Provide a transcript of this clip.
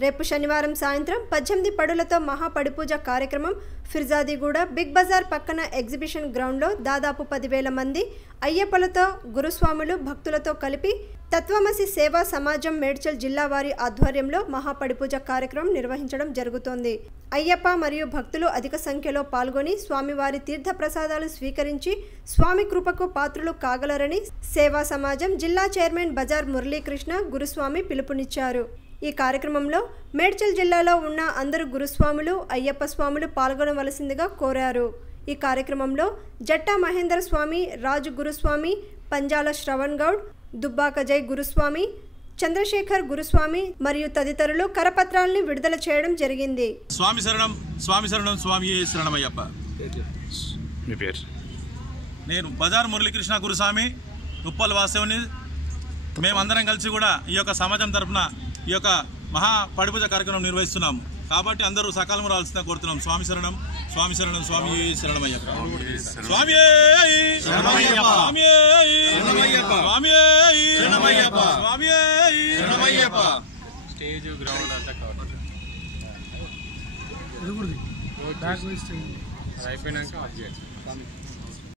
రేపు శనివారం సాయంత్రం పద్దెనిమిది పడులతో మహాపడిపూజ కార్యక్రమం ఫిర్జాదిగూడ బిగ్ బజార్ పక్కన ఎగ్జిబిషన్ గ్రౌండ్లో దాదాపు పదివేల మంది అయ్యప్పలతో గురుస్వాములు భక్తులతో కలిపి తత్వమసి సేవా సమాజం మేడ్చల్ జిల్లా వారి ఆధ్వర్యంలో మహాపడిపూజ కార్యక్రమం నిర్వహించడం జరుగుతోంది. అయ్యప్ప మరియు భక్తులు అధిక సంఖ్యలో పాల్గొని స్వామివారి తీర్థ ప్రసాదాలు స్వీకరించి స్వామి కృపకు పాత్రులు కాగలరని సేవా సమాజం జిల్లా చైర్మన్ బజార్ మురళీకృష్ణ గురుస్వామి పిలుపునిచ్చారు. ఈ కార్యక్రమంలో మేడ్చల్ జిల్లాలో ఉన్న అందరు గురుస్వాములు అయ్యప్ప స్వాములు పాల్గొనవలసిందిగా కోరారు. ఈ కార్యక్రమంలో జట్టా మహేందర స్వామి రాజు గురుస్వామి పంజాల శ్రవణ్ గౌడ్ దుబ్బాక జై గురుస్వామి చంద్రశేఖర్ గురుస్వామి మరియు తదితరులు కరపత్రాల్ని విడుదల చేయడం జరిగింది. స్వామి శరణం స్వామి శరణం స్వామి శరణమయ్యప్ప. మీ పేరు? నేను బజార్ మురళీకృష్ణ గురుస్వామి ఉప్పల్ వాస్తవుని మేమందరం కలిసి కూడా ఈ యొక్క సమాజం తరపున ఈ యొక్క మహా పడిపూజ కార్యక్రమం నిర్వహిస్తున్నాము. కాబట్టి అందరూ సకాలం రావాల్సిందిగా కోరుతున్నాం. స్వామి శరణం స్వామి శరణం స్వామి శరణమయ్యప్ప. స్వామి స్వామి స్వామి స్టేజ్ గ్రౌండ్ అంతా అయిపోయినాక